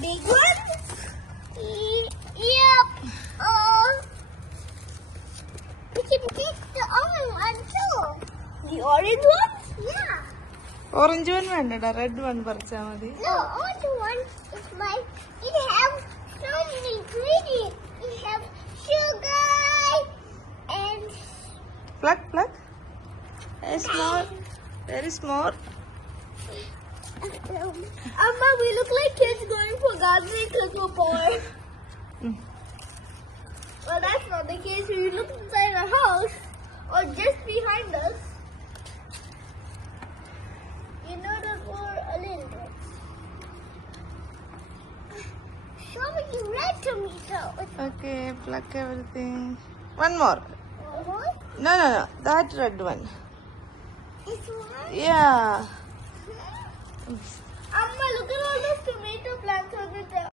Big one? Yep. We can take the orange one too. The orange one? Yeah. Orange one വേണ്ടടാ, red one പറിച്ചാ മതി. No, orange one is like, it has so many ingredients. It has sugar and... Pluck. Very small. Very small. Amma, we look like kids going for gathering cocoa powder. Well, that's not the case. We look inside our house or just behind us. You know that we're a little bit. Show me you red tomato. Okay, pluck everything. One more. What? No. That red one. This one? Yeah.